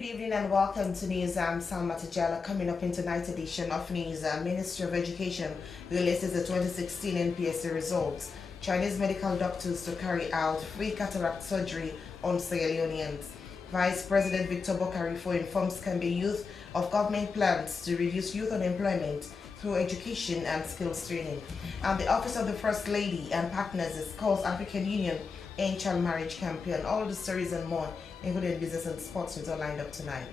Good evening and welcome to news. I'm Salmata Jalloh. Coming up in tonight's edition of news, Ministry of Education releases the 2016 NPSC results. Chinese medical doctors to carry out free cataract surgery on Sierra Leoneans. Vice President Victor Bokarifo informs Kembe youth of government plans to reduce youth unemployment through education and skills training. And the Office of the First Lady and Partners calls African Union end child marriage campaign. All the stories and more, including business and sports news, are lined up tonight.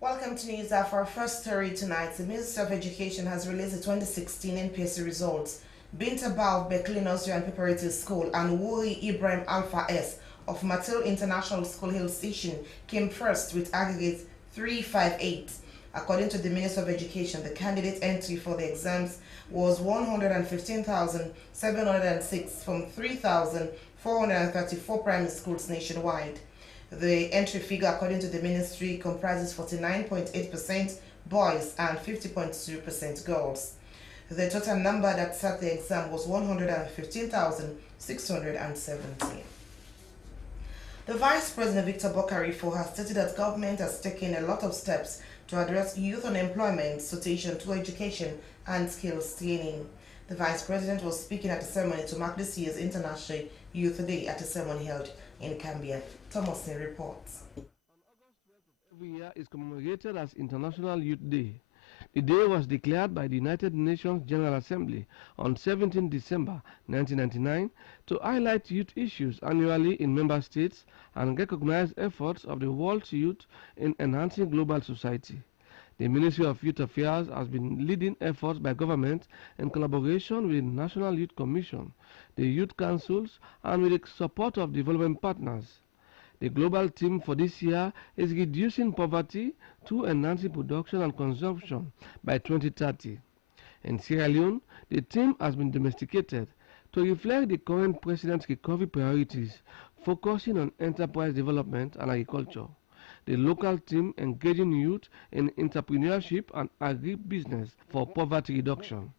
Welcome to news. For our first story tonight, the Ministry of Education has released the 2016 NPSC results. Binta Bao Bekli Nursery and Preparatory School and Wuri Ibrahim Alpha S of Matil International School Hill Station came first with aggregate 358. According to the Ministry of Education, the candidate entry for the exams was 115,706 from 3,434 primary schools nationwide. The entry figure, according to the ministry, comprises 49.8% boys and 50.2% girls. The total number that sat the exam was 115,670. The Vice President Victor Bokarifo has stated that government has taken a lot of steps to address youth unemployment situation through education and skills training. The Vice President was speaking at a ceremony to mark this year's International Youth Day at a ceremony held in Cambia. Thomason reports. On August 12th of every year is commemorated as International Youth Day. The day was declared by the United Nations General Assembly on 17 December 1999 to highlight youth issues annually in member states and recognize efforts of the world's youth in enhancing global society. The Ministry of Youth Affairs has been leading efforts by government in collaboration with the National Youth Commission, the Youth Councils, and with the support of development partners. The global theme for this year is reducing poverty through enhancing production and consumption by 2030. In Sierra Leone, the theme has been domesticated to reflect the current president's recovery priorities, focusing on enterprise development and agriculture. The local team engaging youth in entrepreneurship and agribusiness for poverty reduction.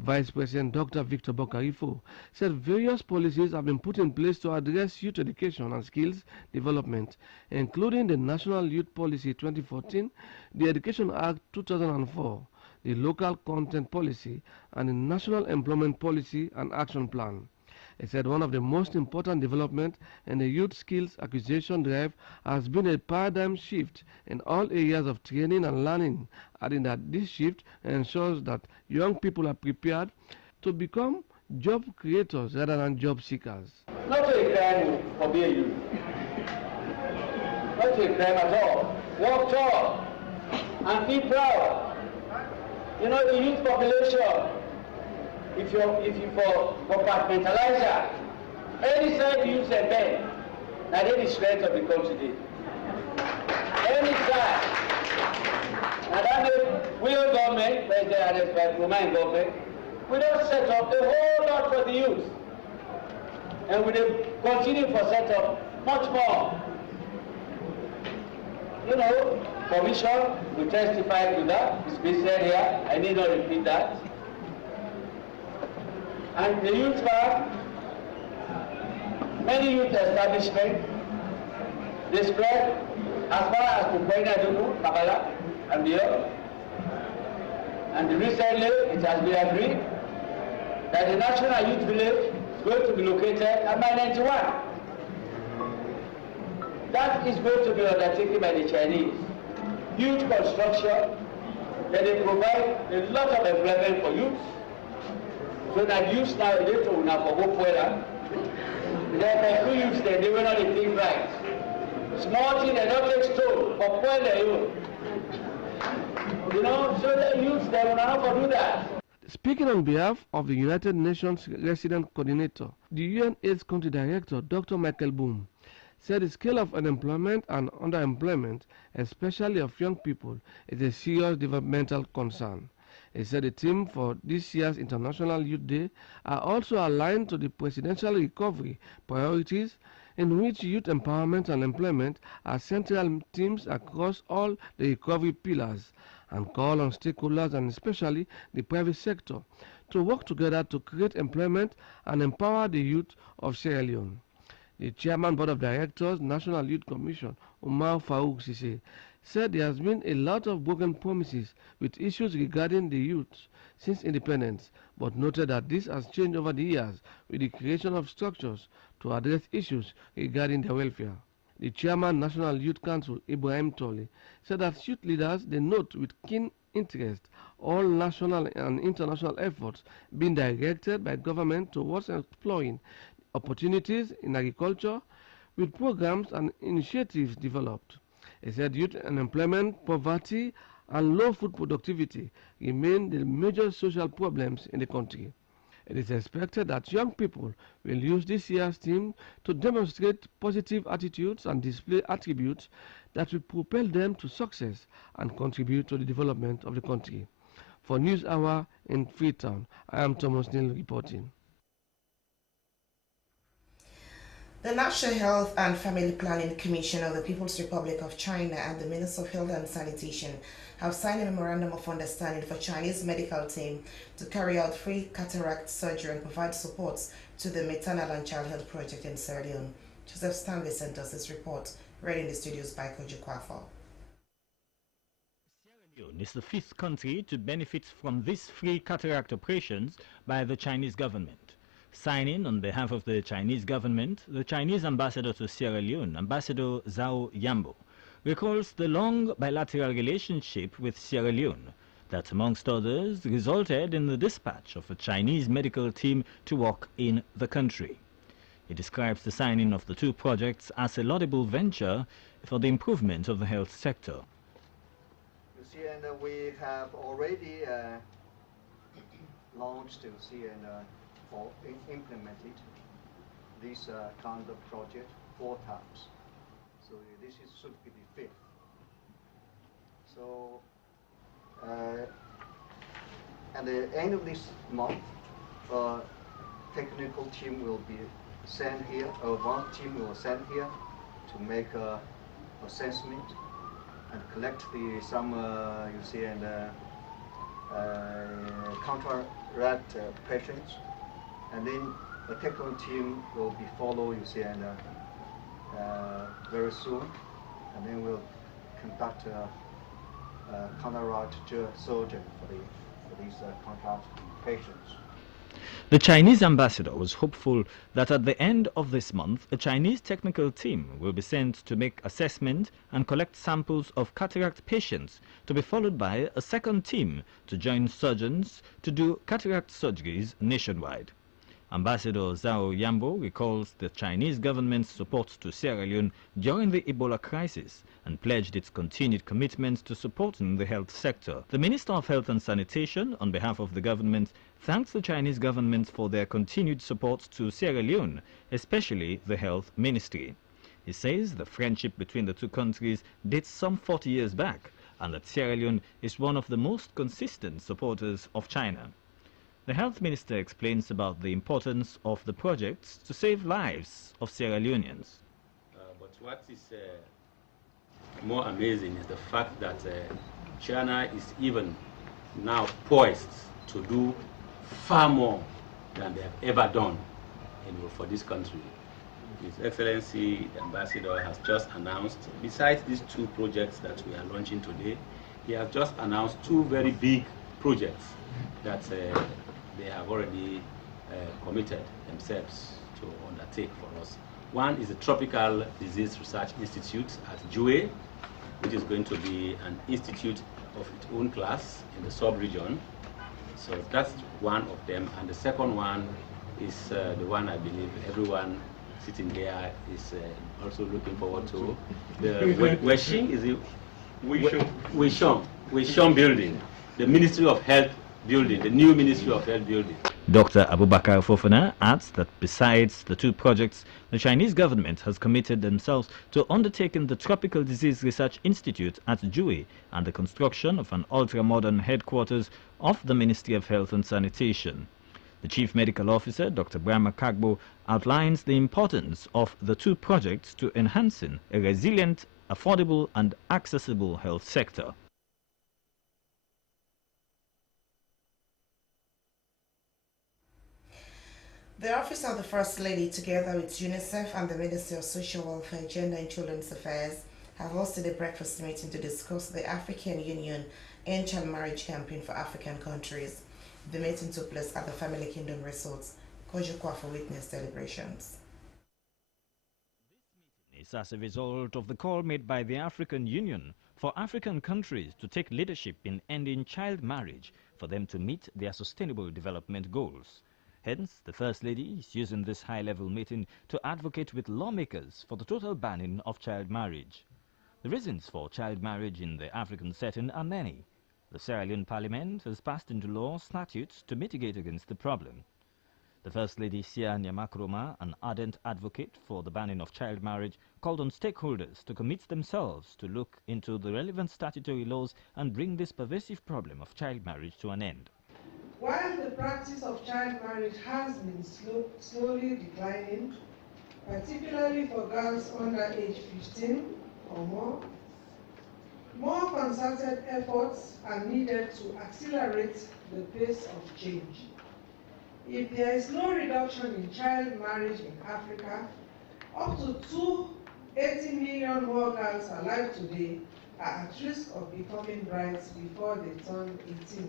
Vice President Dr. Victor Bokarifo said various policies have been put in place to address youth education and skills development, including the National Youth Policy 2014, the Education Act 2004, the Local Content Policy, and the National Employment Policy and Action Plan. He said one of the most important developments in the youth skills acquisition drive has been a paradigm shift in all areas of training and learning, adding that this shift ensures that young people are prepared to become job creators rather than job seekers. Not a crime for being a youth. Not a crime at all. Work hard and be proud. You know, the youth population, if you for compartmentalize that, any side you use a bed, that is the strength of the country. Any side. And that means we are government, by Roman government, we don't set up a whole lot for the youth. And we will continue for set up much more. You know, commission, we testified to that. It's been said here. I need not repeat that. And the youth park, many youth establishments, they spread as far as Kukwena Dugu, Kabala, and beyond. And recently, it has been agreed that the National Youth Village is going to be located at Mile 91. That is going to be undertaken by the Chinese. Huge construction, that they provide a lot of employment for youth. So that youth now they to now for Puela. There are few youths there, they will not think right. Small thing they don't take stone for Puela you know, so the youths they will not do that. Speaking on behalf of the United Nations Resident Coordinator, the UN AIDS Country Director, Dr. Michael Boom, said the scale of unemployment and underemployment, especially of young people, is a serious developmental concern. He said the theme for this year's International Youth Day are also aligned to the presidential recovery priorities, in which youth empowerment and employment are central themes across all the recovery pillars, and call on stakeholders and especially the private sector to work together to create employment and empower the youth of Sierra Leone. The Chairman Board of Directors, National Youth Commission, Umar Farouk Sise, said there has been a lot of broken promises with issues regarding the youth since independence, but noted that this has changed over the years with the creation of structures to address issues regarding their welfare. The Chairman, National Youth Council, Ibrahim Tole, said that youth leaders they note with keen interest all national and international efforts being directed by government towards exploring opportunities in agriculture with programs and initiatives developed. He said youth unemployment, poverty, and low food productivity remain the major social problems in the country. It is expected that young people will use this year's theme to demonstrate positive attitudes and display attributes that will propel them to success and contribute to the development of the country. For News Hour in Freetown, I am Thomas Neal reporting. The National Health and Family Planning Commission of the People's Republic of China and the Minister of Health and Sanitation have signed a memorandum of understanding for Chinese medical team to carry out free cataract surgery and provide support to the maternal and child health project in Sierra Leone. Joseph Stanley sent us this report, read in the studios by Koju Kwafo. Sierra Leone is the 5th country to benefit from these free cataract operations by the Chinese government. Signing on behalf of the Chinese government, the Chinese ambassador to Sierra Leone, Ambassador Jalloh recalls the long bilateral relationship with Sierra Leone that, amongst others, resulted in the dispatch of a Chinese medical team to work in the country. He describes the signing of the two projects as a laudable venture for the improvement of the health sector. You see, and we have already launched, you see, and or implemented this kind of project 4 times. So this should be the 5th. So at the end of this month, a technical team will be sent here, one team will send here to make a assessment and collect some you see, and cataract patients. And then the technical team will be followed, you see, and very soon, and then we'll conduct a cataract surgery for these cataract patients. The Chinese ambassador was hopeful that at the end of this month, a Chinese technical team will be sent to make assessment and collect samples of cataract patients, to be followed by a second team to join surgeons to do cataract surgeries nationwide. Ambassador Jalloh recalls the Chinese government's support to Sierra Leone during the Ebola crisis and pledged its continued commitment to supporting the health sector. The Minister of Health and Sanitation, on behalf of the government, thanks the Chinese government for their continued support to Sierra Leone, especially the Health Ministry. He says the friendship between the two countries dates some 40 years back and that Sierra Leone is one of the most consistent supporters of China. The Health Minister explains about the importance of the projects to save lives of Sierra Leoneans. But what is more amazing is the fact that China is even now poised to do far more than they have ever done for this country. His Excellency, the Ambassador, has just announced, besides these 2 projects that we are launching today, he has just announced 2 very big projects that they have already committed themselves to undertake for us. One is the Tropical Disease Research Institute at Jue, which is going to be an institute of its own class in the sub-region. So that's one of them. And the second one is the one I believe everyone sitting there is also looking forward to. The Weisheng, is it? Weisheng building, the Ministry of Health building, the new Ministry of Health building. Dr. Abubakar Fofana adds that besides the two projects, the Chinese government has committed themselves to undertaking the Tropical Disease Research Institute at Jue and the construction of an ultra-modern headquarters of the Ministry of Health and Sanitation. The Chief Medical Officer, Dr. Brahma Kagbo, outlines the importance of the two projects to enhancing a resilient, affordable and accessible health sector. The Office of the First Lady, together with UNICEF and the Ministry of Social Welfare, Gender and Children's Affairs, have hosted a breakfast meeting to discuss the African Union End Child Marriage Campaign for African countries. The meeting took place at the Family Kingdom Resorts, Kojukwa, for witness celebrations. It's as a result of the call made by the African Union for African countries to take leadership in ending child marriage for them to meet their sustainable development goals. Hence, the First Lady is using this high-level meeting to advocate with lawmakers for the total banning of child marriage. The reasons for child marriage in the African setting are many. The Sierra Leone Parliament has passed into law statutes to mitigate against the problem. The First Lady Sia Nyamakroma, an ardent advocate for the banning of child marriage, called on stakeholders to commit themselves to look into the relevant statutory laws and bring this pervasive problem of child marriage to an end. While the practice of child marriage has been slowly declining, particularly for girls under age 15 or more concerted efforts are needed to accelerate the pace of change. If there is no reduction in child marriage in Africa, up to 280 million more girls alive today are at risk of becoming brides before they turn 18.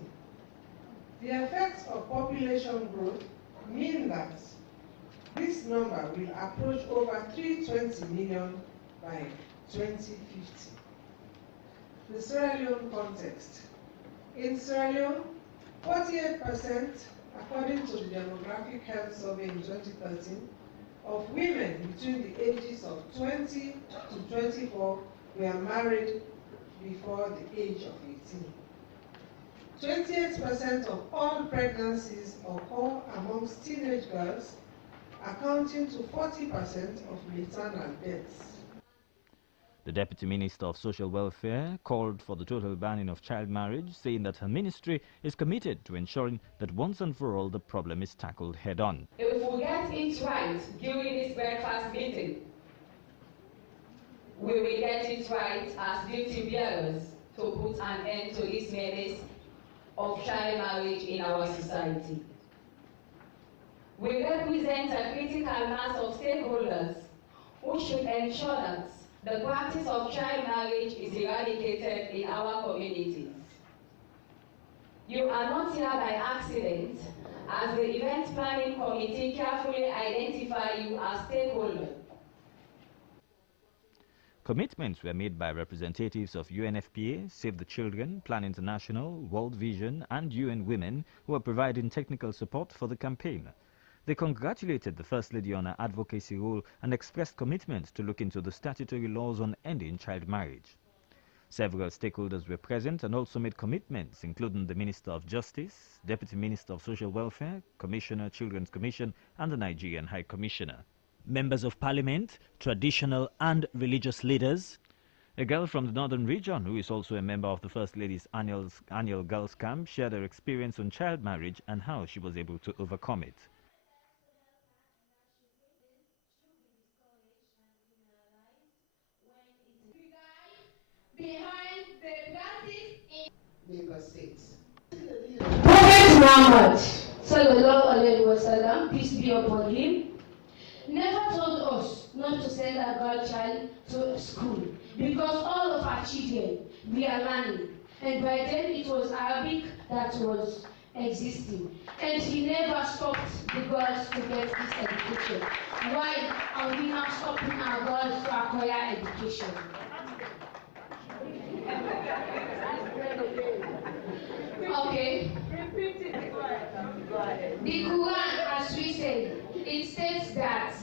The effects of population growth mean that this number will approach over 320 million by 2050. The Sierra Leone context. In Sierra Leone, 48%, according to the Demographic Health Survey in 2013, of women between the ages of 20 to 24 were married before the age of 18. 28% of all pregnancies occur amongst teenage girls, accounting to 40% of maternal deaths. The Deputy Minister of Social Welfare called for the total banning of child marriage, saying that her ministry is committed to ensuring that once and for all the problem is tackled head-on. If we get it right during this breakfast meeting, we will get it right as duty bearers to put an end to this menace of child marriage in our society. We represent a critical mass of stakeholders who should ensure that the practice of child marriage is eradicated in our communities. You are not here by accident, as the event planning committee carefully identify you as stakeholders. Commitments were made by representatives of UNFPA, Save the Children, Plan International, World Vision and UN Women who are providing technical support for the campaign. They congratulated the First Lady on her advocacy role and expressed commitment to look into the statutory laws on ending child marriage. Several stakeholders were present and also made commitments, including the Minister of Justice, Deputy Minister of Social Welfare, Commissioner, Children's Commission and the Nigerian High Commissioner. Members of Parliament, traditional and religious leaders. A girl from the northern region, who is also a member of the First Lady's annual girls' camp, shared her experience on child marriage and how she was able to overcome it. Behind the practice in Lagos State. Prophet Muhammad, sallallahu alaihi wasallam, peace be upon him, never told us not to send our girl child to school because all of our children we are learning, and by then it was Arabic that was existing, and he never stopped the girls to get this education. Why are we now stopping our girls to acquire education? Okay. The Quran, as we say, it states that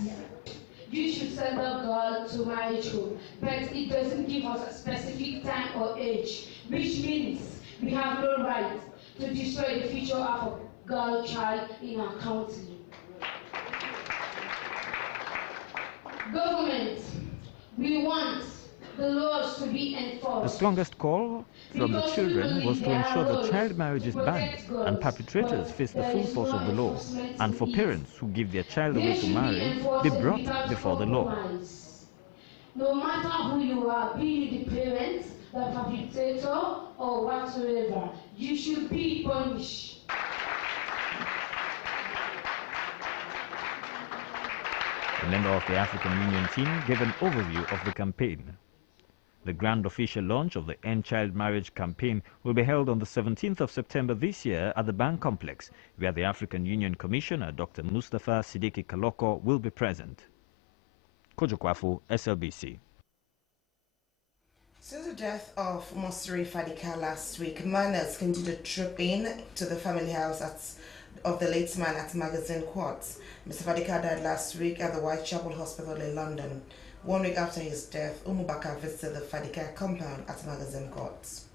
you should send a girl to marriage home, but it doesn't give us a specific time or age, which means we have no right to destroy the future of a girl child in our country. Government, we want the laws to be enforced. The strongest call from the children was to ensure that child marriage is banned and perpetrators face the full force of the law, and for parents who give their child away to marry be brought before the law. No matter who you are, be you the parent, the perpetrator, or whatsoever, you should be punished. A member of the African Union team gave an overview of the campaign. The grand official launch of the End Child Marriage campaign will be held on the 17th of September this year at the Bank Complex, where the African Union Commissioner, Dr. Mustafa Sidiki Kaloko, will be present. Kojo Kwafu, SLBC. Since the death of Mosiri Fadika last week, mourners continued to troop in to the family house of the late man at Magazine Quartz. Mr. Fadika died last week at the Whitechapel Hospital in London. 1 week after his death, Umubaka visited the Fadika compound at Magazine Quartz.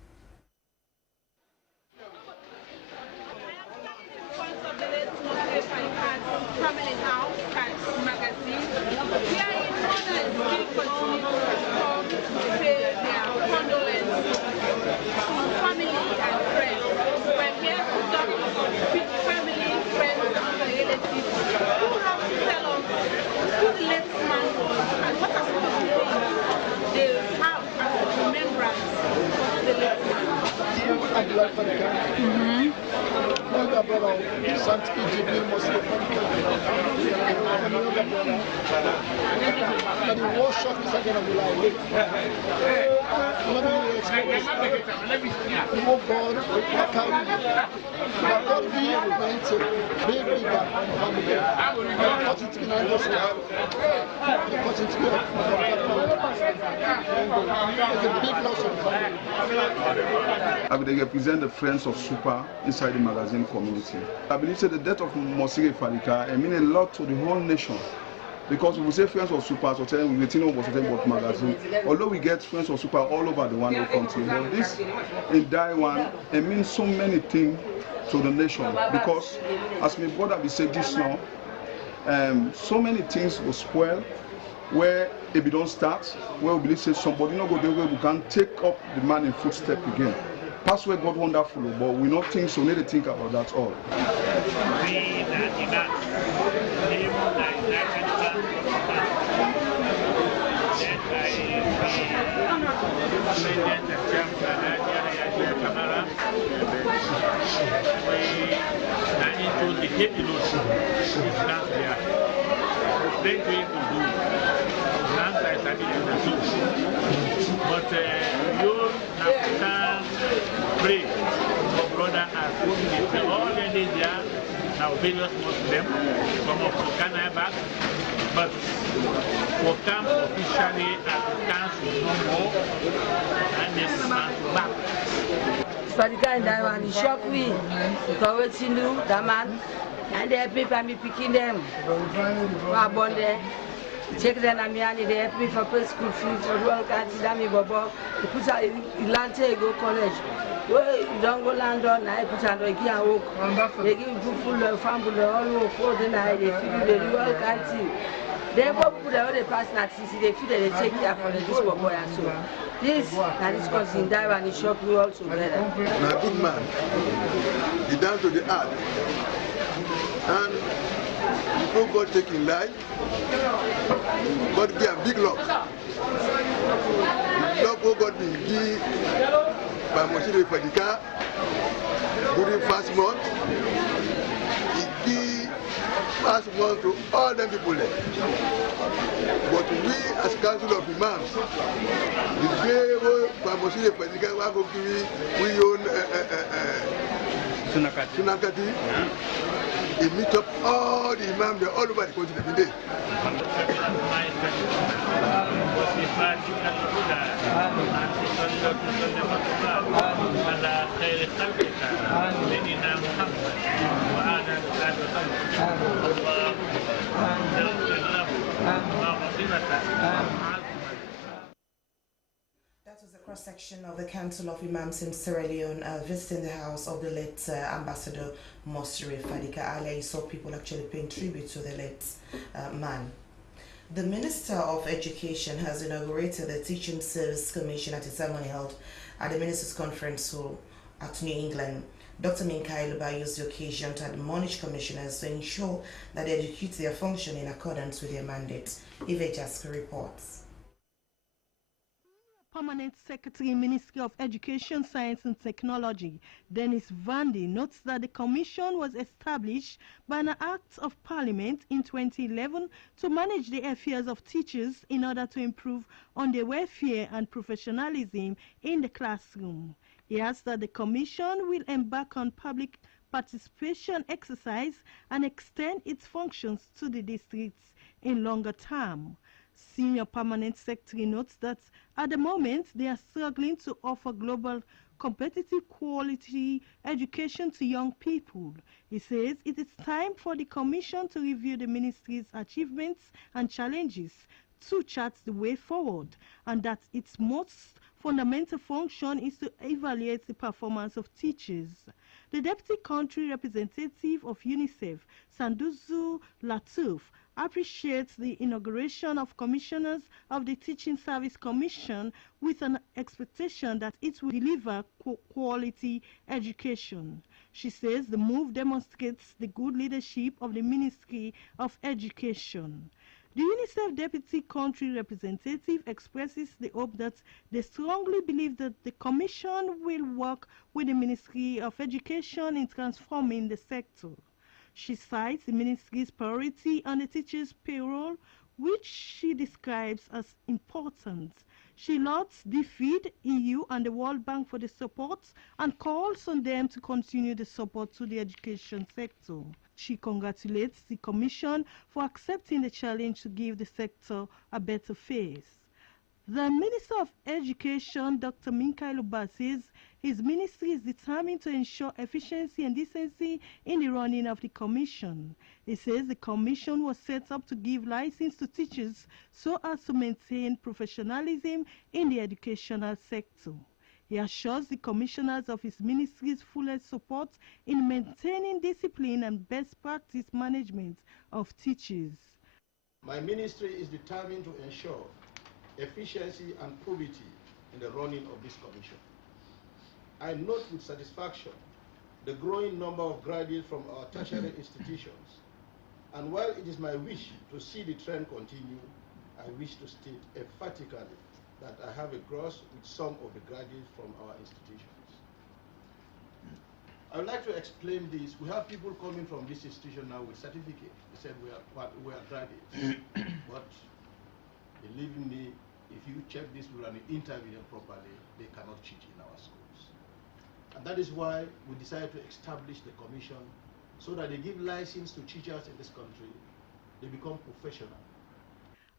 They represent the friends of Super inside the magazine community. I believe that the death of Mosiri Fadika means a lot to the whole nation. Because we say friends of Super, so we know about magazine. Although we get friends of Super all over the one country, but this in Taiwan, it means so many things to the nation. Because as my brother we say this now, so many things will spoil where if we don't start, where we believe say somebody not go there where we can take up the man in footstep again. Pass where God wonderful, but we not think so. Need to think about that all. But you can pray for brother and sister already there, now various Muslims, some of Ghana back, but for camp officially and council no more, and this man back. Fadika and Taiwan shock me, because we do the man, and they people me picking them. Check them and they help me for pay school fees for all kinds of me bobo. They put out Atlanta go college. Well, you don't go London, I put out again work. They give you full family all work for the night, they feed you the all kinds of. They go put all the past that they feel they take care for the this boy and so. This and this cause in Taiwan is shock me also better. Now good man, he down to the earth. And before God taking life, God give a big love. The love what God will give by Mosiri Fadika during first month, He give first month to all them people there. But we as Council of Imams, the day by Mosiri Fadika we go give we own Sunakati. He meet up all the imams all over the country every day. That was the Section of the Council of Imams in Sierra Leone visiting the house of the late Ambassador Mosri Fadika Ali. Saw people actually paying tribute to the late man. The Minister of Education has inaugurated the Teaching Service Commission at a ceremony held at the Ministers' Conference Hall at New England. Dr. Minkai Luba used the occasion to admonish commissioners to ensure that they execute their function in accordance with their mandate. Eva Jasko reports. Permanent Secretary, Ministry of Education, Science and Technology, Dennis Vandy, notes that the commission was established by an Act of Parliament in 2011 to manage the affairs of teachers in order to improve on their welfare and professionalism in the classroom. He adds that the commission will embark on public participation exercise and extend its functions to the districts in longer term. Senior Permanent Secretary notes that at the moment they are struggling to offer global competitive quality education to young people. He says it is time for the Commission to review the Ministry's achievements and challenges to chart the way forward, and that its most fundamental function is to evaluate the performance of teachers. The Deputy Country Representative of UNICEF, Sanduzu Latouf, appreciates the inauguration of commissioners of the Teaching Service Commission with an expectation that it will deliver quality education. She says the move demonstrates the good leadership of the Ministry of Education. The UNICEF Deputy Country Representative expresses the hope that they strongly believe that the Commission will work with the Ministry of Education in transforming the sector. She cites the Ministry's priority on the teachers' payroll, which she describes as important. She lauds DFID, EU and the World Bank for the support and calls on them to continue the support to the education sector. She congratulates the Commission for accepting the challenge to give the sector a better face. The Minister of Education, Dr. Minkai Luba, says his ministry is determined to ensure efficiency and decency in the running of the Commission. He says the Commission was set up to give license to teachers so as to maintain professionalism in the educational sector. He assures the commissioners of his ministry's fullest support in maintaining discipline and best practice management of teachers. My ministry is determined to ensure efficiency and probity in the running of this commission. I note with satisfaction the growing number of graduates from our tertiary institutions, and while it is my wish to see the trend continue, I wish to state emphatically that I have a grudge with some of the graduates from our institutions. I would like to explain this. We have people coming from this institution now with certificates. They said we are graduates, but believe me, if you check this and interview them properly, they cannot cheat in our schools. And that is why we decided to establish the commission so that they give license to teachers in this country. They become professional.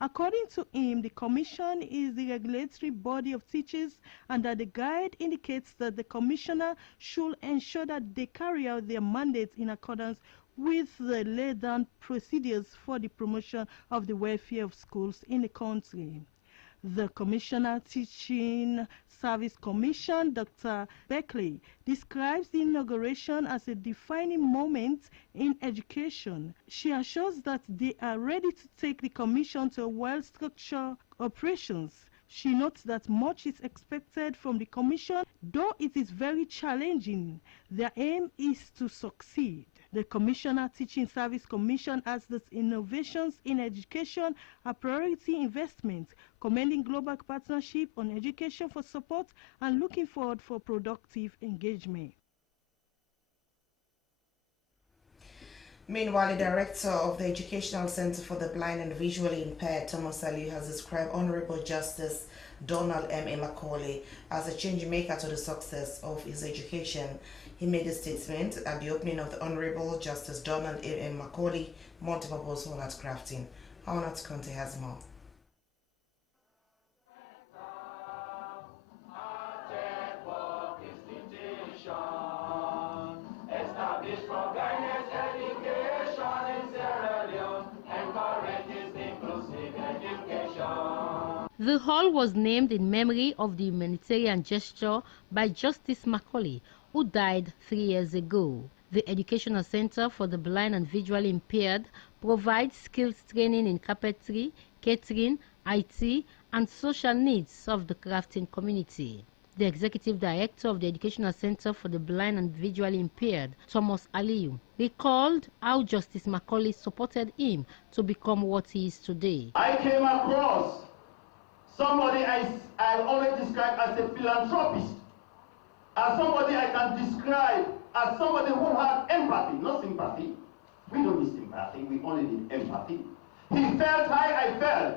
According to him, the Commission is the regulatory body of teachers and that the guide indicates that the Commissioner should ensure that they carry out their mandates in accordance with the laid down procedures for the promotion of the welfare of schools in the country. The Commissioner Teaching Service Commission, Dr. Beckley, describes the inauguration as a defining moment in education. She assures that they are ready to take the Commission to well-structured operations. She notes that much is expected from the Commission, though it is very challenging. Their aim is to succeed. The Commissioner Teaching Service Commission adds that innovations in education are priority investments, commending global partnership on education for support and looking forward for productive engagement. Meanwhile, the director of the Educational Center for the Blind and Visually Impaired, Thomas Ali, has described Honorable Justice Donald M. Macaulay as a change maker to the success of his education. He made a statement at the opening of the Honorable Justice Donald M. Macaulay Multipurpose Hall at Crafting. Honor Conte has more. The hall was named in memory of the humanitarian gesture by Justice Macaulay, who died 3 years ago. The Educational Center for the Blind and Visually Impaired provides skills training in carpentry, catering, IT, and social needs of the crafting community. The Executive Director of the Educational Center for the Blind and Visually Impaired, Thomas Aliyu, recalled how Justice Macaulay supported him to become what he is today. I came across somebody I always describe as a philanthropist, as somebody I can describe as somebody who had empathy, not sympathy. We don't need sympathy, we only need empathy. He felt how I felt,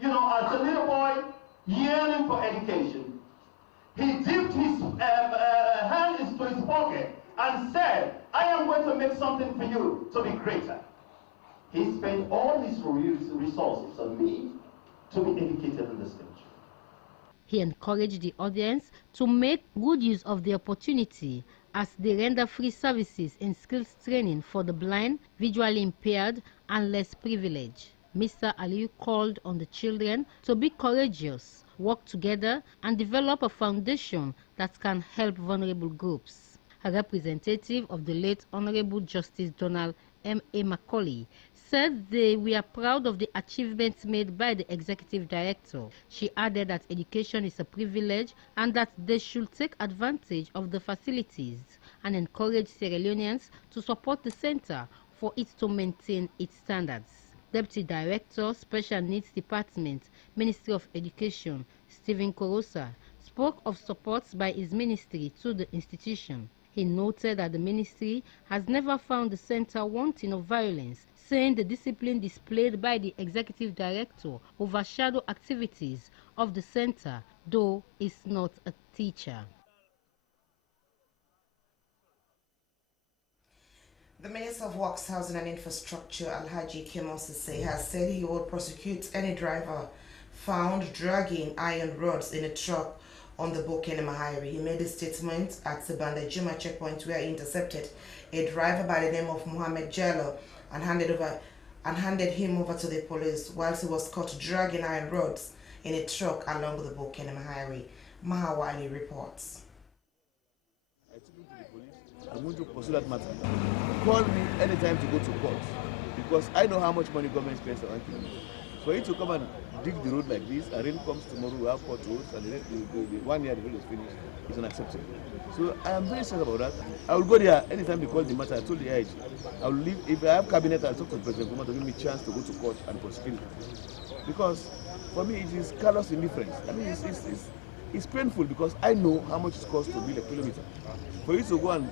you know, as a little boy yearning for education. He dipped his hand into his pocket and said, I am going to make something for you to be greater. He spent all his resources on me to be educated in this country. He encouraged the audience to make good use of the opportunity as they render free services in skills training for the blind, visually impaired, and less privileged. Mr. Aliyu called on the children to be courageous, work together, and develop a foundation that can help vulnerable groups. A representative of the late Honorable Justice Donald M.A. Macaulay said they were proud of the achievements made by the executive director. She added that education is a privilege and that they should take advantage of the facilities and encourage Sierra Leoneans to support the center for it to maintain its standards. Deputy Director, Special Needs Department, Ministry of Education, Stephen Korosa, spoke of support by his ministry to the institution. He noted that the ministry has never found the center wanting of violence, saying the discipline displayed by the executive director overshadow activities of the center, though is not a teacher. The Minister of Works, Housing and Infrastructure, Alhaji Kemosise, has said he will prosecute any driver found dragging iron rods in a truck on the Bokene Highway. He made a statement at the Banda Juma checkpoint where he intercepted a driver by the name of Mohammed Jalloh and handed him over to the police whilst he was caught dragging iron rods in a truck along the Bokene Highway. Mahawali reports. I'm going to pursue that matter. Call me anytime to go to court because I know how much money government spends on it. For you to come and dig the road like this, and rain comes tomorrow, we have potholes, and the 1 year the road is finished, it's unacceptable. So I am very serious about that. I will go there anytime they call the matter. I told the IG, I will leave. If I have cabinet, I'll talk to President Kuma to give me a chance to go to court and prosecute it. Because for me, it is callous indifference. I mean, it's painful because I know how much it costs to build a kilometer. For you to go and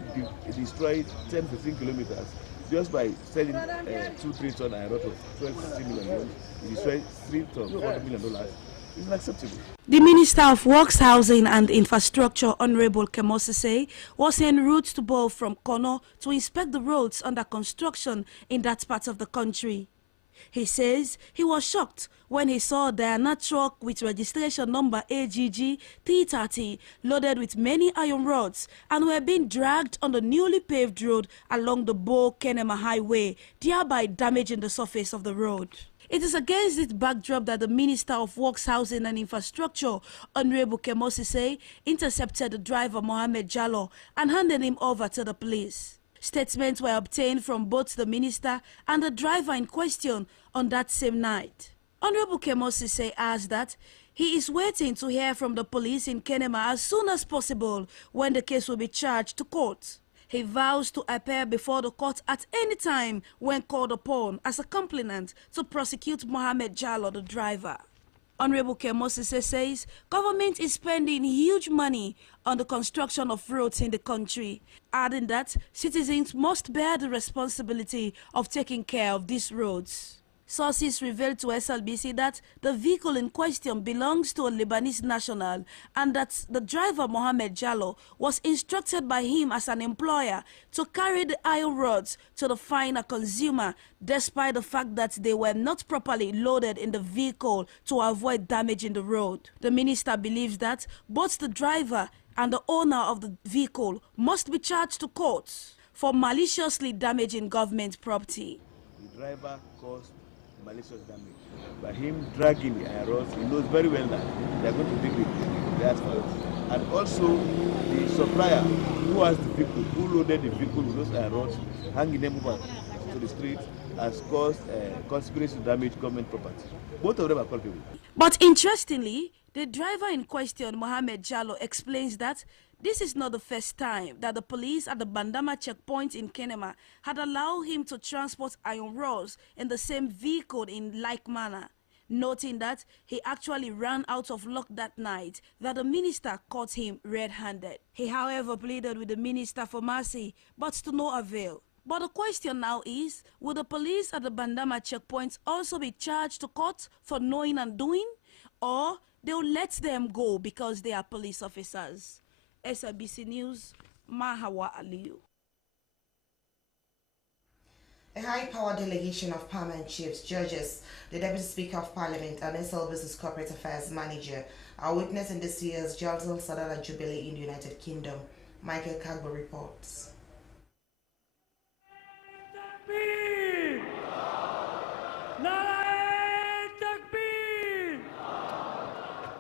destroy 10, 15 kilometers just by selling 2-3 ton iron rod of 12-16 million, you destroy 3 ton, $40 million. It's unacceptable. The Minister of Works, Housing and Infrastructure, Honorable Kemosise, was en route to Bo from Kono to inspect the roads under construction in that part of the country. He says he was shocked when he saw a Diana truck with registration number AGG 330 loaded with many iron rods and were being dragged on the newly paved road along the Bo-Kenema Highway, thereby damaging the surface of the road. It is against this backdrop that the Minister of Works, Housing and Infrastructure, Honorable Kemosise, intercepted the driver Mohammed Jalloh and handed him over to the police. Statements were obtained from both the minister and the driver in question on that same night. Honorable Kemosise adds that he is waiting to hear from the police in Kenema as soon as possible when the case will be charged to court. He vows to appear before the court at any time when called upon as a complainant to prosecute Mohammed Jalloh, the driver. Honorable Kemosise says government is spending huge money on the construction of roads in the country, adding that citizens must bear the responsibility of taking care of these roads. Sources revealed to SLBC that the vehicle in question belongs to a Lebanese national and that the driver Mohammed Jalloh was instructed by him as an employer to carry the iron rods to the final consumer despite the fact that they were not properly loaded in the vehicle to avoid damaging the road. The minister believes that both the driver and the owner of the vehicle must be charged to court for maliciously damaging government property. The driver caused malicious damage. By him dragging the iron rods, he knows very well that they are going to dig the asphalt. And also the supplier who has the vehicle, who loaded the vehicle with those iron rods, hanging them over to the street, has caused conspiracy to damage government property. Both of them are culpable. But interestingly, the driver in question, Mohammed Jalloh, explains that this is not the first time that the police at the Bandama checkpoint in Kenema had allowed him to transport iron rods in the same vehicle in like manner, noting that he actually ran out of luck that night that the minister caught him red-handed. He, however, pleaded with the minister for mercy, but to no avail. But the question now is, will the police at the Bandama checkpoints also be charged to court for knowing and doing? Or they'll let them go because they are police officers? SABC News, Mahawa Aliyu. A high-powered delegation of permanent chiefs, judges, the Deputy Speaker of Parliament, and SLBC's Corporate Affairs Manager are witnessing this year's Jalloh Sadala Jubilee in the United Kingdom. Michael Kagbo reports.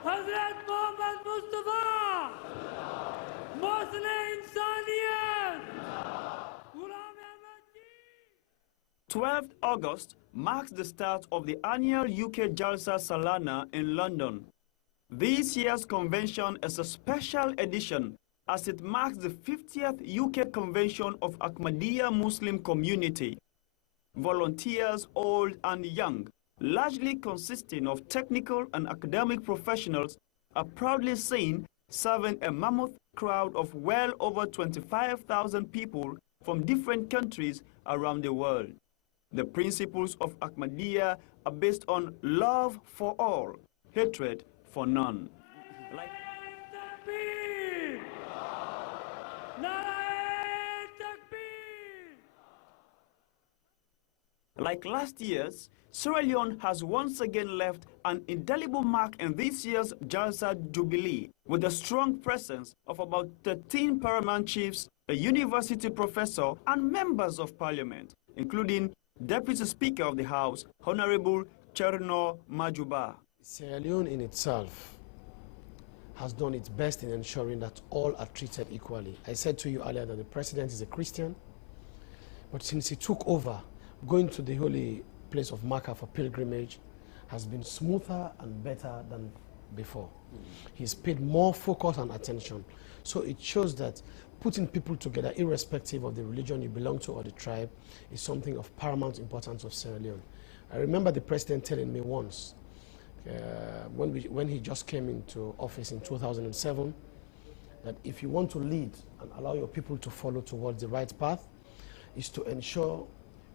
Hazrat Muhammad Mustafa, Muslim Insaniyat, 12th August marks the start of the annual UK Jalsa Salana in London. This year's convention is a special edition as it marks the 50th UK Convention of Ahmadiyya Muslim Community. Volunteers, old and young, largely consisting of technical and academic professionals, are proudly seen serving a mammoth crowd of well over 25,000 people from different countries around the world. The principles of Ahmadiyya are based on love for all, hatred for none. Like last year's, Sierra Leone has once again left an indelible mark in this year's Jalsa Jubilee with a strong presence of about 13 paramount chiefs, a university professor, and members of parliament, including Deputy Speaker of the House, Honorable Cherno Majuba. Sierra Leone in itself has done its best in ensuring that all are treated equally. I said to you earlier that the president is a Christian, but since he took over, going to the holy place of Makkah for pilgrimage has been smoother and better than before. He's paid more focus and attention. So it shows that putting people together, irrespective of the religion you belong to or the tribe, is something of paramount importance of Sierra Leone. I remember the president telling me once, when he just came into office in 2007, that if you want to lead and allow your people to follow towards the right path, is to ensure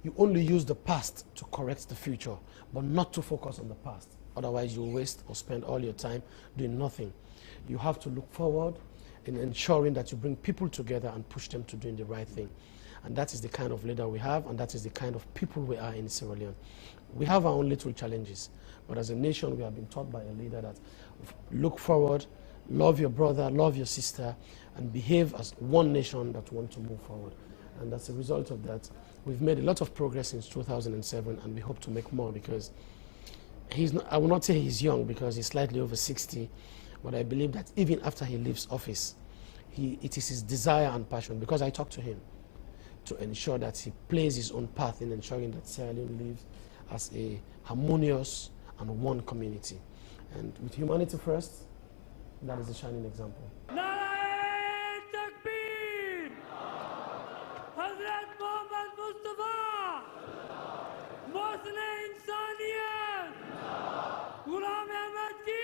you only use the past to correct the future, but not to focus on the past. Otherwise, you'll waste or spend all your time doing nothing. You have to look forward in ensuring that you bring people together and push them to doing the right thing. And that is the kind of leader we have, and that is the kind of people we are in Sierra Leone. We have our own little challenges, but as a nation, we have been taught by a leader that look forward, love your brother, love your sister, and behave as one nation that wants to move forward. And as a result of that, we've made a lot of progress since 2007, and we hope to make more, because I will not say he's young because he's slightly over 60, but I believe that even after he leaves office, it is his desire and passion, because I talked to him, to ensure that he plays his own path in ensuring that Sierra Leone lives as a harmonious and one community. And with humanity first, that is a shining example. Hazrat Muhammad Mustafa, Muslim Insaniyat, Ghulam Ahmad ki,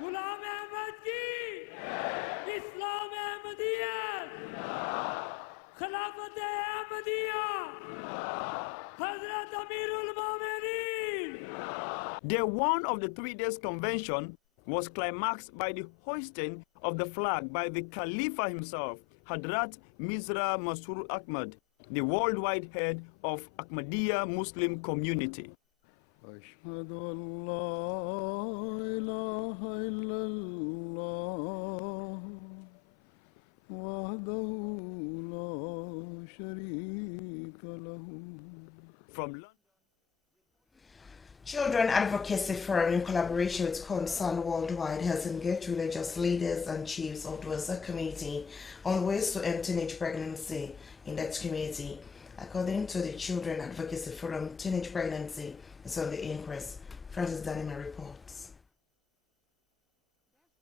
Ghulam Ahmad ki, Islam Ahmadiyyat, Khilafat Ahmadiyya, Hazrat Amirul Mu'mineen. Day one of the 3 days convention was climaxed by the hoisting of the flag by the Khalifa himself, Hadrat Mirza Masroor Ahmad, the worldwide head of Ahmadiyya Muslim community. أشهد أن لا إله إلا الله وحده لا شريك له. From London. Children Advocacy Forum, in collaboration with Concern Worldwide, has engaged religious leaders and chiefs of the Wazir community on ways to end teenage pregnancy in that community. According to the Children Advocacy Forum, teenage pregnancy is on the increase. Francis Danima reports.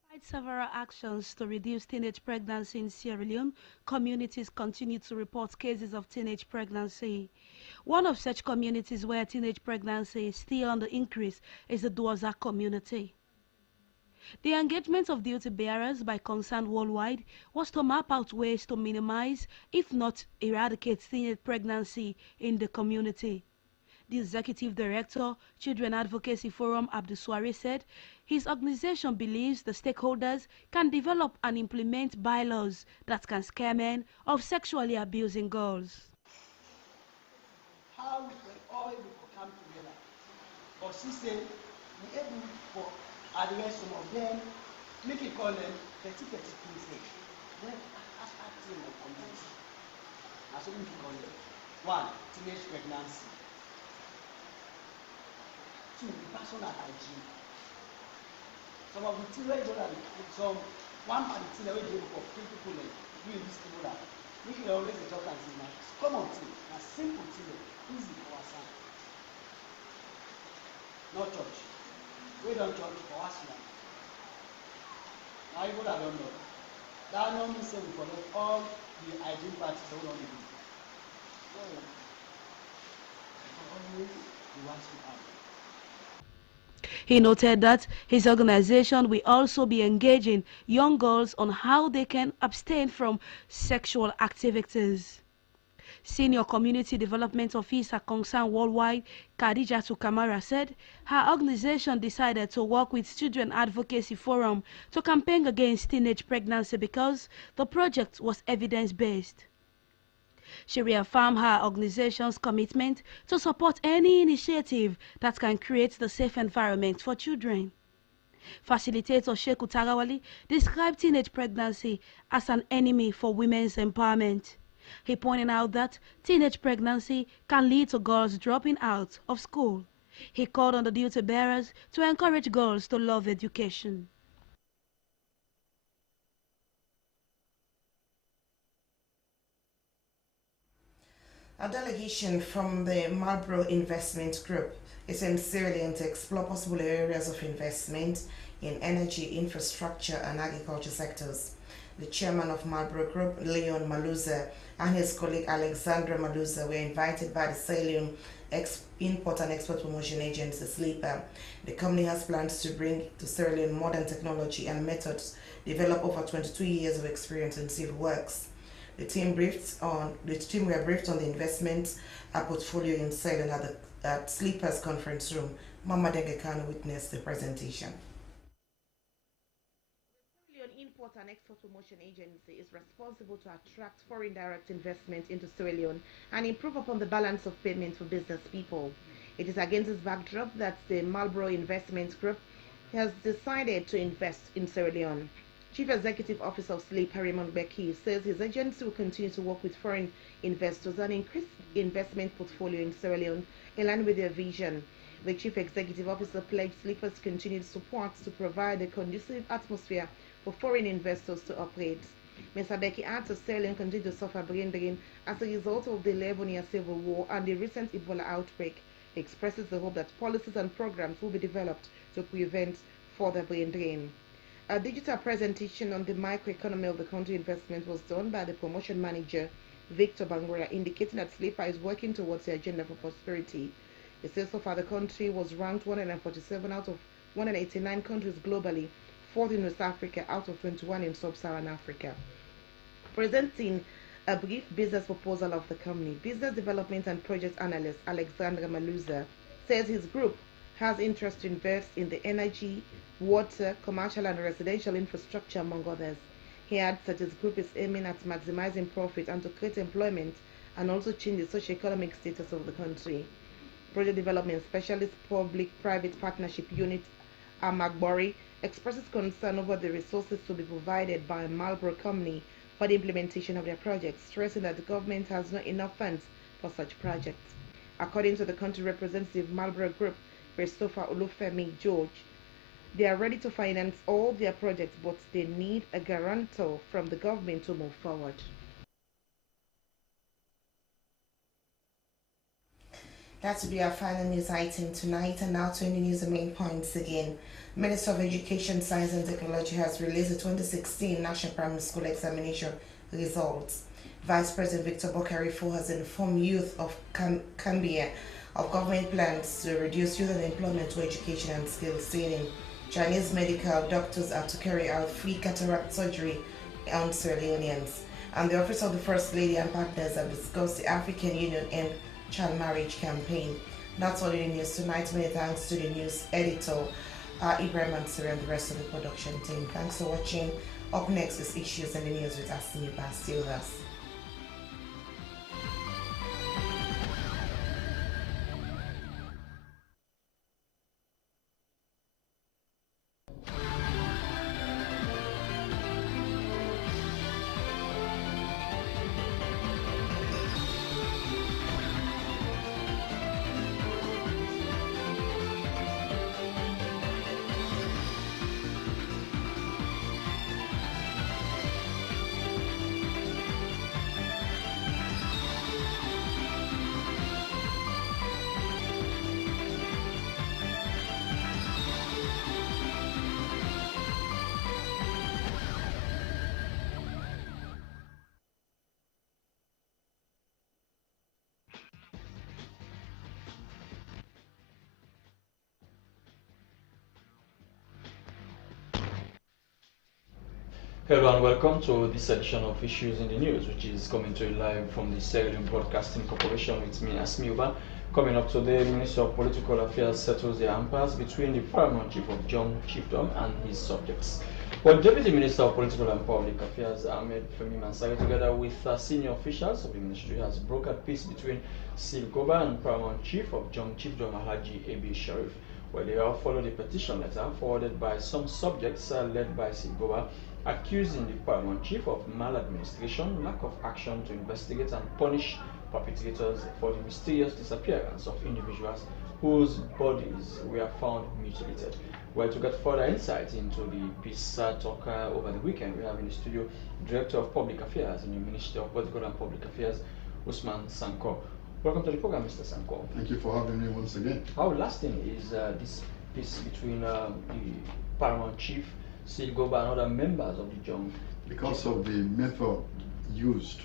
Despite several actions to reduce teenage pregnancy in Sierra Leone, communities continue to report cases of teenage pregnancy. One of such communities where teenage pregnancy is still on the increase is the Douaza community. The engagement of duty bearers by Concerned Worldwide was to map out ways to minimize, if not eradicate, teenage pregnancy in the community. The Executive Director, Children Advocacy Forum, Abduswari, said his organization believes the stakeholders can develop and implement bylaws that can scare men of sexually abusing girls. How we can all able to come together. But she said we able to address some of them, make it call them 30 things. Then as a team of community. That's what we call them. One, teenage pregnancy. Two, personal hygiene. Some of the things where you some one part of the thing where you for people like doing this people that make it always a talk and say now common thing, a simple thing, easy for our son. No church. We don't church for us now. Now people that don't know. That don't mean say we follow all the hygiene practices that we don't do. So always we want to have. He noted that his organization will also be engaging young girls on how they can abstain from sexual activities. Senior Community Development Officer Concern Worldwide, Khadija Kamara, said her organization decided to work with Children Advocacy Forum to campaign against teenage pregnancy because the project was evidence-based. She reaffirmed her organization's commitment to support any initiative that can create the safe environment for children. Facilitator Sheikh Tarawali described teenage pregnancy as an enemy for women's empowerment. He pointed out that teenage pregnancy can lead to girls dropping out of school. He called on the duty bearers to encourage girls to love education. A delegation from the Marlborough Investment Group is in Sierra Leone to explore possible areas of investment in energy, infrastructure and agriculture sectors. The chairman of Marlborough Group, Leon Maluza, and his colleague Alexandra Maluza were invited by the Sierra Leone Import and Export Promotion Agency, SLEPA. The company has plans to bring to Sierra Leone modern technology and methods developed over 22 years of experience in civil works. The team were briefed on the investment portfolio in Sierra Leone at SLEPA's conference room. Mama Degekano witnessed the presentation. Import and Export Promotion Agency is responsible to attract foreign direct investment into Sierra Leone and improve upon the balance of payment for business people. It is against this backdrop that the Marlborough Investment Group has decided to invest in Sierra Leone. Chief Executive Officer of SLEEP, Raymond Becky, says his agency will continue to work with foreign investors and increase investment portfolio in Sierra Leone in line with their vision. The Chief Executive Officer pledged SLEEP's continued support to provide a conducive atmosphere for foreign investors to operate. Mr. Becky adds that Sierra Leone continues to suffer brain drain as a result of the 11-year civil war and the recent Ebola outbreak. He expresses the hope that policies and programs will be developed to prevent further brain drain. A digital presentation on the microeconomy of the country investment was done by the promotion manager, Victor Bangura, indicating that SLEPA is working towards the agenda for prosperity. He says so far the country was ranked 147 out of 189 countries globally, 4th in West Africa out of 21 in Sub-Saharan Africa. Presenting a brief business proposal of the company, Business Development and Project Analyst Alexandra Maluza says his group has interest to invest in the energy, water, commercial and residential infrastructure, among others. He adds that his group is aiming at maximizing profit and to create employment and also change the socio-economic status of the country. Project Development Specialist Public-Private Partnership Unit Amagbori expresses concern over the resources to be provided by a Marlborough company for the implementation of their projects, stressing that the government has not enough funds for such projects. According to the country representative, Marlborough Group Christopher Olufemi George. They are ready to finance all their projects, but they need a guarantor from the government to move forward. That will be our final news item tonight. And now to any news, the main points again. Minister of Education, Science and Technology has released the 2016 National Primary School Examination results. Vice President Victor Bokarifo has informed youth of Cambia of government plans to reduce youth unemployment to education and skills training. Chinese medical doctors are to carry out free cataract surgery on Sierra Leoneans. And the Office of the First Lady and partners have discussed the African Union and child marriage campaign. That's all in the news tonight. Many thanks to the news editor, Ibrahim Mansuri, and the rest of the production team. Thanks for watching. Up next is Issues in the News with Asimi Bass. Stay with us. Hello and welcome to this edition of Issues in the News, which is coming to you live from the Sierra Leone Broadcasting Corporation with me, Asmiuba. Coming up today, Minister of Political Affairs settles the impasse between the paramount chief of Jong Chiefdom and his subjects. Well, Deputy Minister of Political and Public Affairs Ahmed Femi Mansari, together with senior officials of the ministry, has brokered peace between Silgoba and paramount chief of Jong Chiefdom Alhaji Abi Sharif. Well, they all followed a petition letter forwarded by some subjects led by Silgoba, accusing the paramount chief of maladministration, lack of action to investigate and punish perpetrators for the mysterious disappearance of individuals whose bodies were found mutilated. Well, to get further insight into the peace talk over the weekend, we have in the studio Director of Public Affairs in the Ministry of Political and Public Affairs, Usman Sanko. Welcome to the program, Mr. Sanko. Thank you for having me once again. How lasting is this peace between the paramount chief, Silgoba, and other members of the Jong? Because of the method used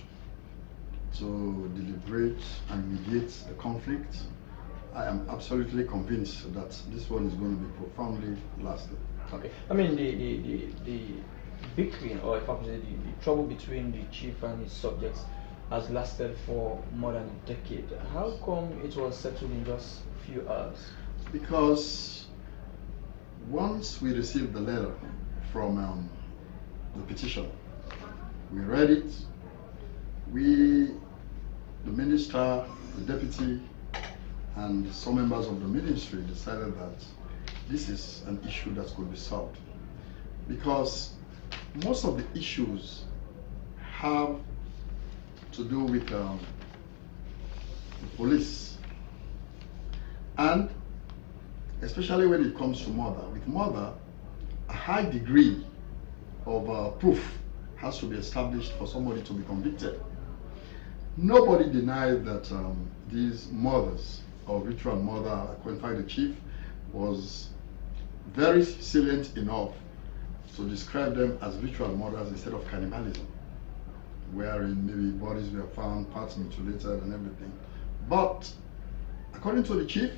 to deliberate and mediate the conflict, I am absolutely convinced that this one is going to be profoundly lasting. Okay. I mean, the bickering, or if I could say the trouble between the chief and his subjects has lasted for more than a decade. How come it was settled in just a few hours? Because once we received the letter from the petition, we read it. The minister, the deputy, and some members of the ministry decided that this is an issue that could be solved. Because most of the issues have to do with the police. And especially when it comes to murder. With murder, a high degree of proof has to be established for somebody to be convicted. Nobody denied that these murders, or ritual murder, according to the chief, was very salient enough to describe them as ritual murders instead of cannibalism, wherein maybe bodies were found, parts mutilated and everything. But according to the chief,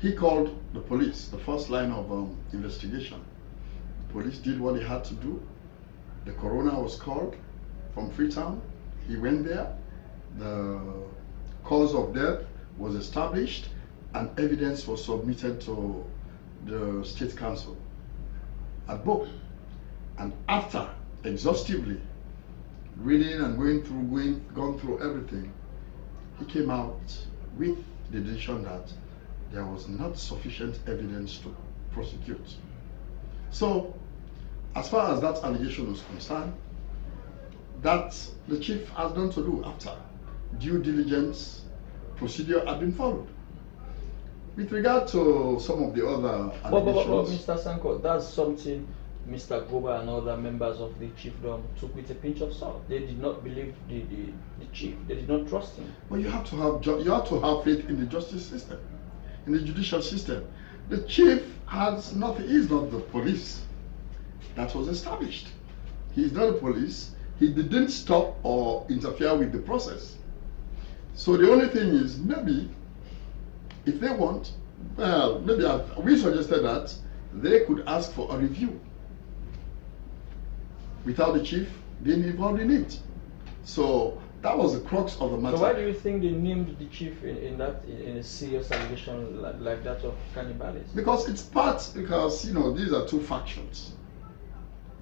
he called the police, the first line of investigation. The police did what they had to do. The coroner was called from Freetown. He went there. The cause of death was established and evidence was submitted to the State Council at Bo. And after exhaustively reading and gone through everything, he came out with the decision that there was not sufficient evidence to prosecute. So, as far as that allegation is concerned, that the chief has done to do after due diligence procedure had been followed. With regard to some of the other allegations, Mr. Sanko, that's something Mr. Goba and other members of the chiefdom took with a pinch of salt. They did not believe the chief. They did not trust him. but you have to have faith in the justice system, in the judicial system. The chief has nothing. He's not the police that was established. He is not the police. He didn't stop or interfere with the process. So the only thing is, maybe if they want, well, maybe we suggested that they could ask for a review without the chief being involved in it. So that was the crux of the matter. So why do you think they named the chief in a serious allegation like that of cannibalism? Because it's because you know these are two factions.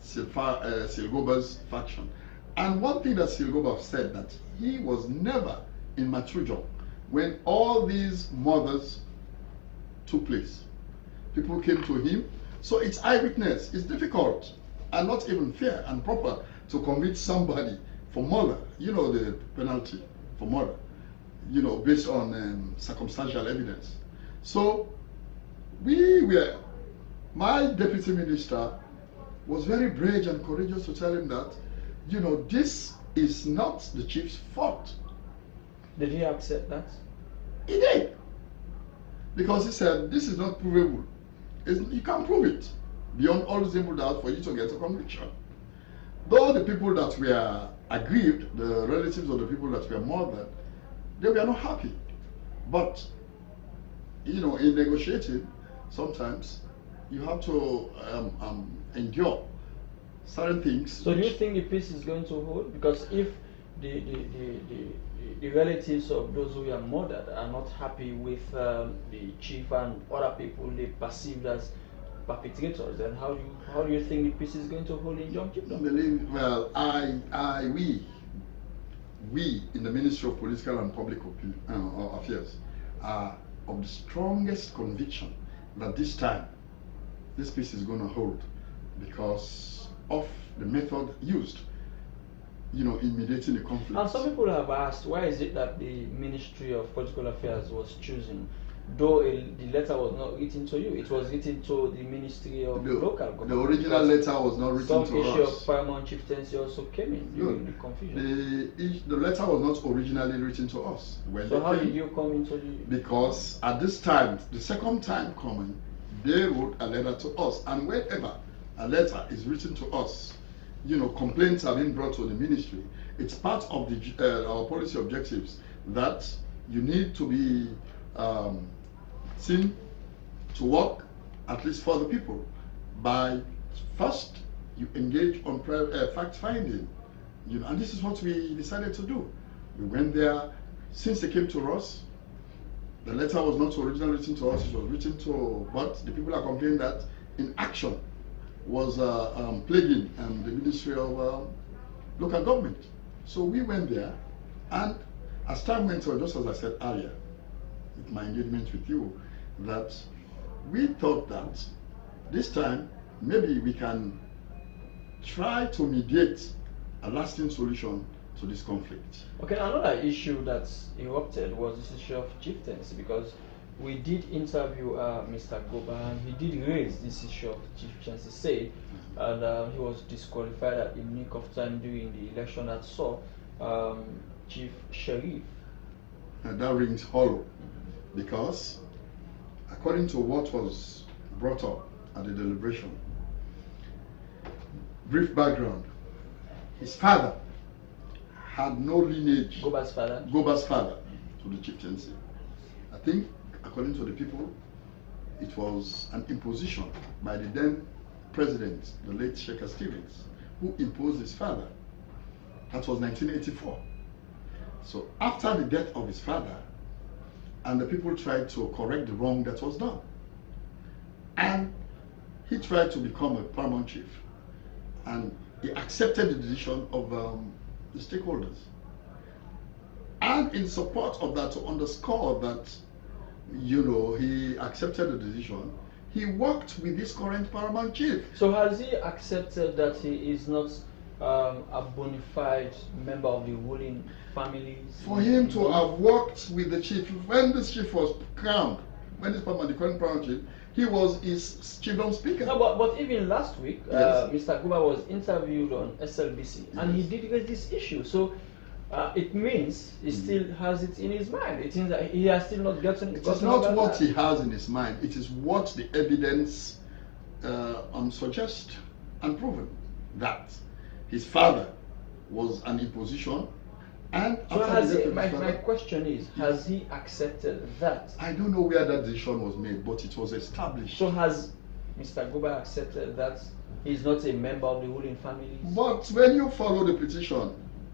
Silgoba's faction. And one thing that Silgoba said, that he was never in Matrujo when all these murders took place. People came to him. So it's eyewitness. It's difficult and not even fair and proper to convict somebody for murder. You know the penalty for murder, you know, based on circumstantial evidence. So my deputy minister was very brave and courageous to tell him that, you know, this is not the chief's fault. Did he accept that? He did. Because he said, this is not provable. You can't prove it beyond all reasonable doubt for you to get a conviction. Though the people that were aggrieved, the relatives of the people that were murdered, they were not happy. But, you know, in negotiating, sometimes you have to endure certain things. So do you think the peace is going to hold? Because if the relatives of those who are murdered are not happy with the chief and other people they perceived as perpetrators, then how do you think the peace is going to hold in John Kingdom? Well, we in the Ministry of Political and Public Affairs are of the strongest conviction that this time this peace is going to hold because of the method used, you know, in mediating the conflict. And some people have asked, why is it that the Ministry of Political Affairs was chosen, though the letter was not written to you, it was written to the Ministry of Local Government. The original letter was not written to us. Some issue of paramount chieftaincy also came in during the confusion. The letter was not originally written to us. So how did you come into the... Because at this time, the second time coming, they wrote a letter to us, and whenever a letter is written to us, you know, complaints are being brought to the ministry. It's part of our policy objectives that you need to be seen to work at least for the people by first you engage on fact finding, you know, and this is what we decided to do. We went there. Since they came to us, the letter was not originally written to us, it was written to, but the people are complaining that inaction was plaguing the Ministry of Local Government. So we went there, and as time went on, just as I said earlier, with my engagement with you, that we thought that this time maybe we can try to mediate a lasting solution to this conflict. Okay, another issue that's erupted was this issue of chieftaincy, because we did interview Mr. Goba, and he did raise this issue of chieftaincy, say, and he was disqualified at the nick of time during the election that saw Chief Sheriff. And that rings hollow, because according to what was brought up at the deliberation, brief background, his father had no lineage. Goba's father? Goba's father to the chieftaincy. I think, according to the people, it was an imposition by the then president, the late Sheikh Stevens, who imposed his father. That was 1984. So after the death of his father, and the people tried to correct the wrong that was done, and he tried to become a paramount chief, and he accepted the decision of the stakeholders. And in support of that, to underscore that, you know, he accepted the decision, he worked with his current paramount chief. So has he accepted that he is not a bona fide member of the ruling family? For him to have worked with the chief, when the chief was crowned, when this Paramount, the current Paramount Chief, he was his chiefdom speaker. No, but even last week, Yes. Mr. Guba was interviewed on SLBC, and he did raise this issue. So it means he still has it in his mind. It means that he has still not gotten. It is not what he has in his mind. It is what the evidence suggests and proven that his father was an imposition. And so has he, my question is, has he accepted that? I don't know where that decision was made, but it was established. So has Mr. Guba accepted that he's not a member of the ruling family? But when you follow the petition,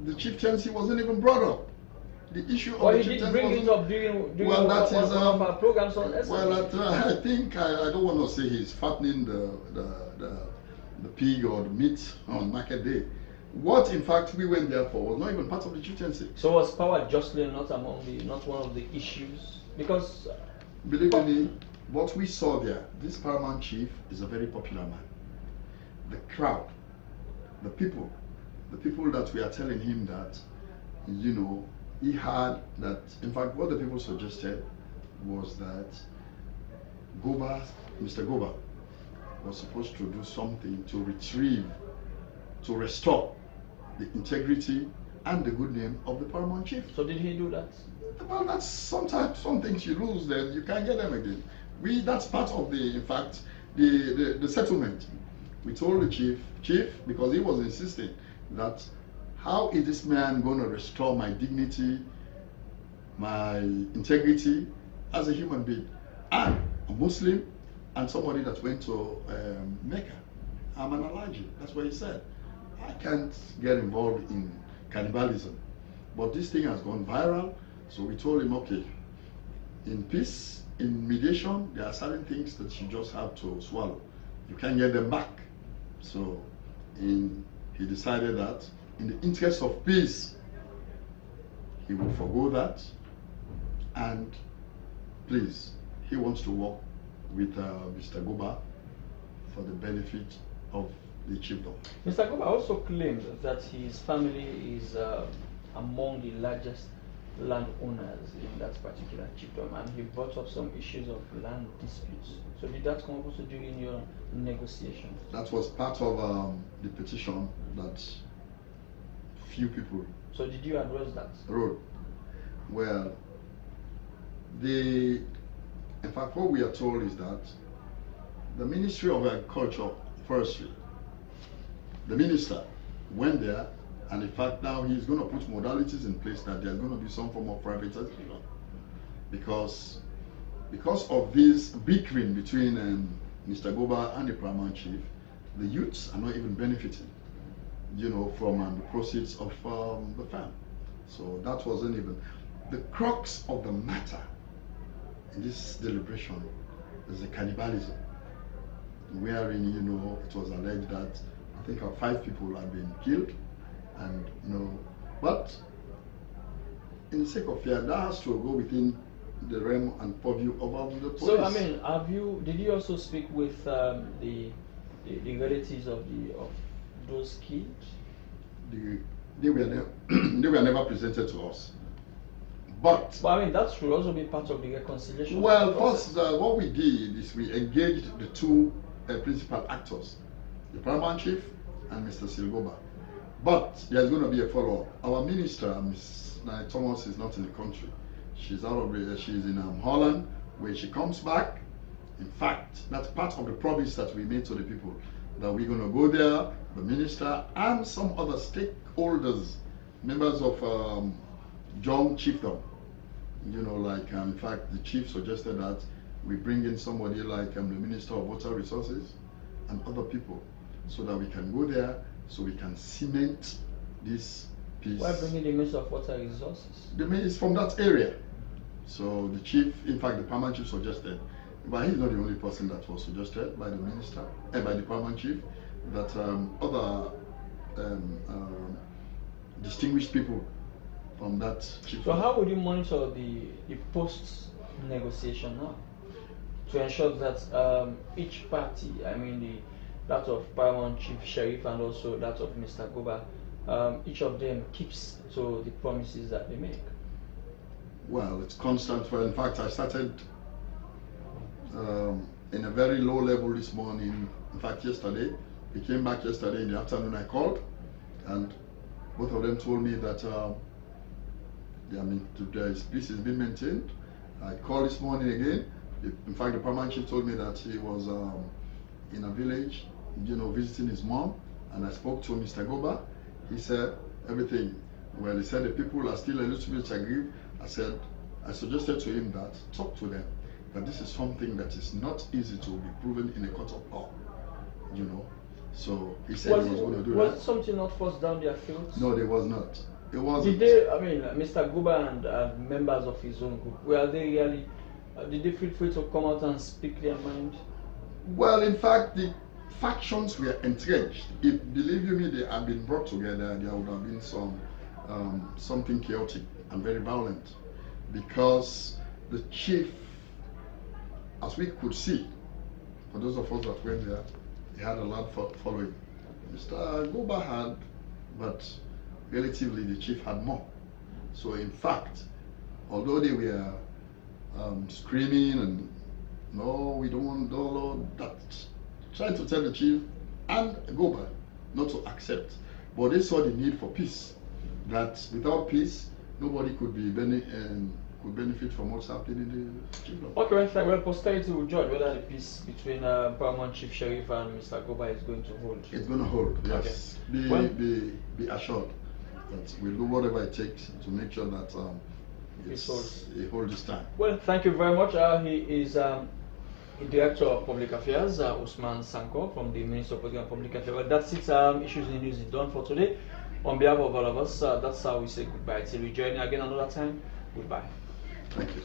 the chieftaincy wasn't even brought up. The issue of the chieftaincy bring it up during well, that one is, of our programs on SLBC. Well, I think I don't want to say he's fattening the pig or the meat on market day. What in fact we went there for was not even part of the chieftaincy. So was power jostling not one of the issues? Because believe me, what we saw there, this paramount chief is a very popular man. The crowd, the people that we are telling him that, you know, he had that. In fact, what the people suggested was that Mr. Goba was supposed to do something to retrieve, to restore the integrity and the good name of the paramount chief. So did he do that? Well, that's sometimes some things you lose, then you can't get them again. That's part of the, in fact, the settlement. We told the chief, because he was insisting that how is this man going to restore my dignity, my integrity as a human being? I'm a Muslim and somebody that went to Mecca. I'm an Alhaji. That's what he said. I can't get involved in cannibalism. But this thing has gone viral, so we told him, okay, in peace, in mediation, there are certain things that you just have to swallow. You can't get them back. So he decided that in the interest of peace, he will forgo that, and please, he wants to work with Mr. Goba for the benefit of the chiefdom. Mr. Goba also claimed that his family is among the largest landowners in that particular chiefdom, and he brought up some issues of land disputes. So did that come up also during your negotiations? That was part of the petition that few people. So did you address that? Wrote. Well, in fact, what we are told is that the Ministry of Agriculture, Forestry, the minister went there, and in fact now he's going to put modalities in place that there's going to be some form of privatization, because of this bickering between Mr. Goba and the paramount chief, the youths are not even benefiting, you know, from the proceeds of the farm. So that wasn't even the crux of the matter in this deliberation. Is the cannibalism, wherein, you know, it was alleged that I think 5 people have been killed, and you know, but in the sake of fear, that has to go within the realm and purview of the police. So I mean, did you also speak with the relatives of those killed? They were never presented to us. But I mean, that should also be part of the reconciliation. Well, first, what we did is we engaged the 2 principal actors, the paramount chief and Mr. Silgoba. But there's going to be a follow-up. Our minister, Ms. Thomas, is not in the country. She's she's in Holland. When she comes back, in fact, that's part of the promise that we made to the people, that we're going to go there, the minister and some other stakeholders, members of John Chiefdom. You know, like in fact, the chief suggested that we bring in somebody like the Minister of Water Resources and other people, so that we can go there, so we can cement this piece. Why bringing the Minister of Water Resources? The minister is from that area. So the chief, in fact, the paramount chief suggested, but he's not the only person that was suggested by the minister and by the paramount chief, that other distinguished people from that chief. So how would you monitor the post-negotiation now to ensure that each party, I mean that of Paramount Chief Sheriff and also that of Mr. Goba, each of them keeps to the promises that they make? Well, it's constant. Well, in fact, I started in a very low level this morning. In fact, yesterday, we came back yesterday in the afternoon. I called, and both of them told me that peace is being maintained. I called this morning again. In fact, the paramount chief told me that he was in a village, visiting his mom, and I spoke to Mr. Goba. He said everything. Well, he said the people are still a little bit aggrieved. I suggested to him that talk to them, that this is something that is not easy to be proven in a court of law, So he said he was going to do that. Was it something not forced down their throats? No, there was not. It wasn't. Did they, Mr. Guba and members of his own group, were they really, did they feel free to come out and speak their mind? Well, in fact, the factions were entrenched. If, believe you me, they had been brought together, there would have been something chaotic and very violent, because the chief, as we could see, for those of us that went there, he had a lot following. Mr. Goba had, but relatively the chief had more. So in fact, although they were screaming and no, we don't want Jalloh, that, trying to tell the chief and Goba not to accept, but they saw the need for peace. That without peace, nobody could benefit from what's happening in the kingdom. Okay, well, posterity will judge whether the peace between Paramount Chief Sheriff and Mr. Goba is going to hold. It's going to hold, yes. Okay. Be assured that we'll do whatever it takes to make sure that it holds this time. Well, thank you very much. He is the Director of Public Affairs, Usman Sanko, from the Ministry of Public Affairs. Well, that's it. Issues in the News is done for today. On behalf of all of us, that's how we say goodbye. Till we join you again another time. Goodbye. Thank you.